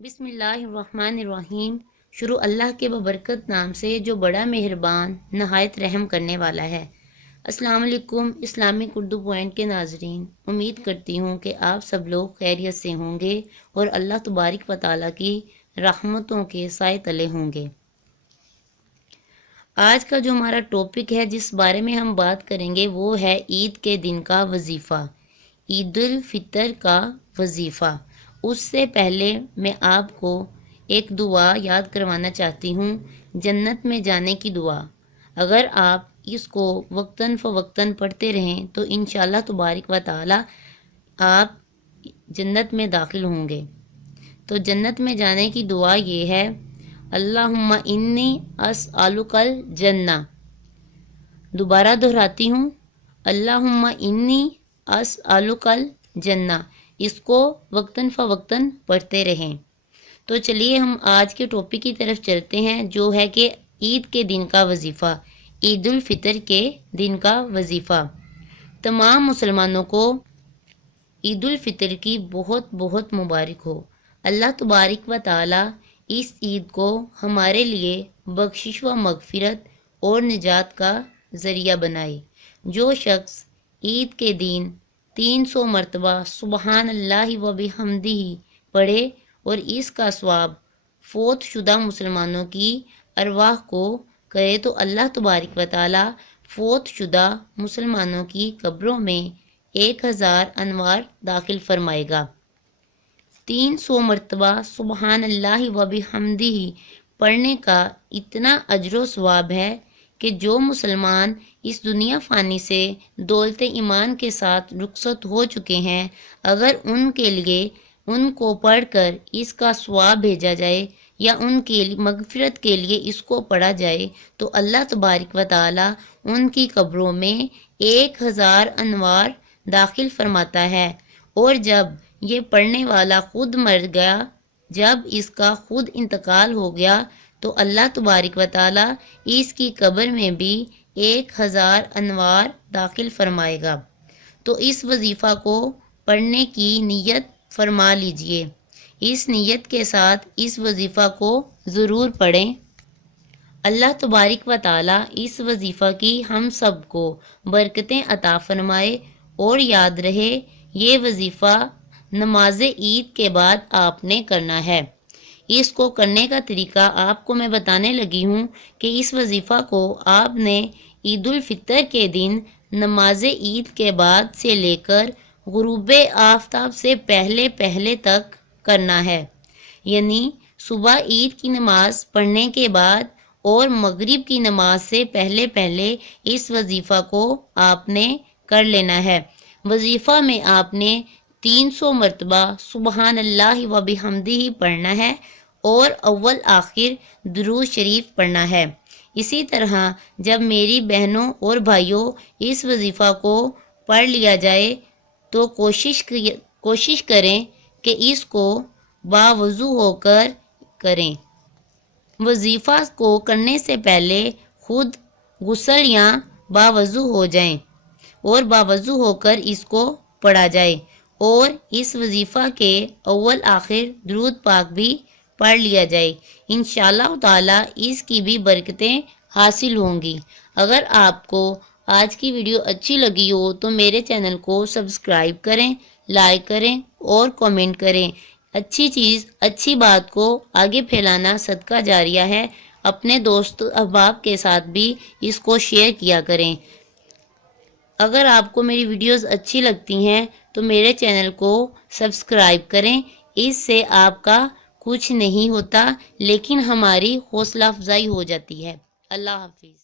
بسم اللہ الرحمن الرحیم۔ شروع اللہ کے ببرکت نام سے جو بڑا مہربان نہایت رحم کرنے والا ہے۔ السلام علیکم اسلامک اردو پوائنٹ کے ناظرین، امید کرتی ہوں کہ آپ سب لوگ خیریت سے ہوں گے اور اللہ تبارک و تعالیٰ کی رحمتوں کے سائے تلے ہوں گے۔ آج کا جو ہمارا ٹاپک ہے جس بارے میں ہم بات کریں گے وہ ہے عید کے دن کا وظیفہ، عید الفطر کا وظیفہ۔ اس سے پہلے میں آپ کو ایک دعا یاد کروانا چاہتی ہوں، جنت میں جانے کی دعا۔ اگر آپ اس کو وقتاً فوقتاً پڑھتے رہیں تو انشاءاللہ تبارک و تعالی آپ جنت میں داخل ہوں گے۔ تو جنت میں جانے کی دعا یہ ہے، اللہم انی اسألک الجنہ۔ دوبارہ دہراتی ہوں، اللہم انی اسألک الجنہ۔ اس کو وقتاً فوقتاً پڑھتے رہیں۔ تو چلیے ہم آج کے ٹاپک کی طرف چلتے ہیں جو ہے کہ عید کے دن کا وظیفہ، عید الفطر کے دن کا وظیفہ۔ تمام مسلمانوں کو عید الفطر کی بہت بہت مبارک ہو۔ اللہ تبارک و تعالی اس عید کو ہمارے لیے بخشش و مغفرت اور نجات کا ذریعہ بنائے۔ جو شخص عید کے دن 300 مرتبہ سبحان اللہ و بحمدہ پڑھے اور اس کا ثواب فوت شدہ مسلمانوں کی ارواح کو کرے تو اللہ تبارک و تعالی فوت شدہ مسلمانوں کی قبروں میں 1000 انوار داخل فرمائے گا۔ 300 مرتبہ سبحان اللہ و بحمدہ پڑھنے کا اتنا اجر و ثواب ہے کہ جو مسلمان اس دنیا فانی سے دولت ایمان کے ساتھ رخصت ہو چکے ہیں، اگر ان کے لیے ان کو پڑھ کر اس کا ثواب بھیجا جائے یا ان کی مغفرت کے لیے اس کو پڑھا جائے تو اللہ تبارک و تعالی ان کی قبروں میں 1000 انوار داخل فرماتا ہے۔ اور جب یہ پڑھنے والا خود مر گیا، جب اس کا خود انتقال ہو گیا تو اللہ تبارک و تعالی اس کی قبر میں بھی 1000 انوار داخل فرمائے گا۔ تو اس وظیفہ کو پڑھنے کی نیت فرما لیجئے۔ اس نیت کے ساتھ اس وظیفہ کو ضرور پڑھیں۔ اللہ تبارک و تعالی اس وظیفہ کی ہم سب کو برکتیں عطا فرمائے اور یاد رہے یہ وظیفہ نماز عید کے بعد آپ نے کرنا ہے۔ اس کو کرنے کا طریقہ آپ کو میں بتانے لگی ہوں کہ اس وظیفہ کو آپ نے عید الفطر کے دن نماز عید کے بعد سے لے کر غروب آفتاب سے پہلے تک کرنا ہے، یعنی صبح عید کی نماز پڑھنے کے بعد اور مغرب کی نماز سے پہلے اس وظیفہ کو آپ نے کر لینا ہے۔ وظیفہ میں آپ نے 300 مرتبہ سبحان اللہ و بحمدہ پڑھنا ہے اور اول آخر درود شریف پڑھنا ہے۔ اسی طرح جب میری بہنوں اور بھائیوں اس وظیفہ کو پڑھ لیا جائے تو کوشش کریں کہ اس کو باوضو ہو کر کریں۔ وظیفہ کو کرنے سے پہلے خود غسل یا باوضو ہو جائیں اور باوضو ہو کر اس کو پڑھا جائے اور اس وظیفہ کے اول آخر درود پاک بھی پڑھ لیا جائے۔ انشاءاللہ تعالی اس کی بھی برکتیں حاصل ہوں گی۔ اگر آپ کو آج کی ویڈیو اچھی لگی ہو تو میرے چینل کو سبسکرائب کریں، لائک کریں اور کمنٹ کریں۔ اچھی چیز، اچھی بات کو آگے پھیلانا صدقہ جاریہ ہے۔ اپنے دوست احباب کے ساتھ بھی اس کو شیئر کیا کریں۔ اگر آپ کو میری ویڈیوز اچھی لگتی ہیں تو میرے چینل کو سبسکرائب کریں۔ اس سے آپ کا کچھ نہیں ہوتا لیکن ہماری حوصلہ افزائی ہو جاتی ہے۔ اللہ حافظ۔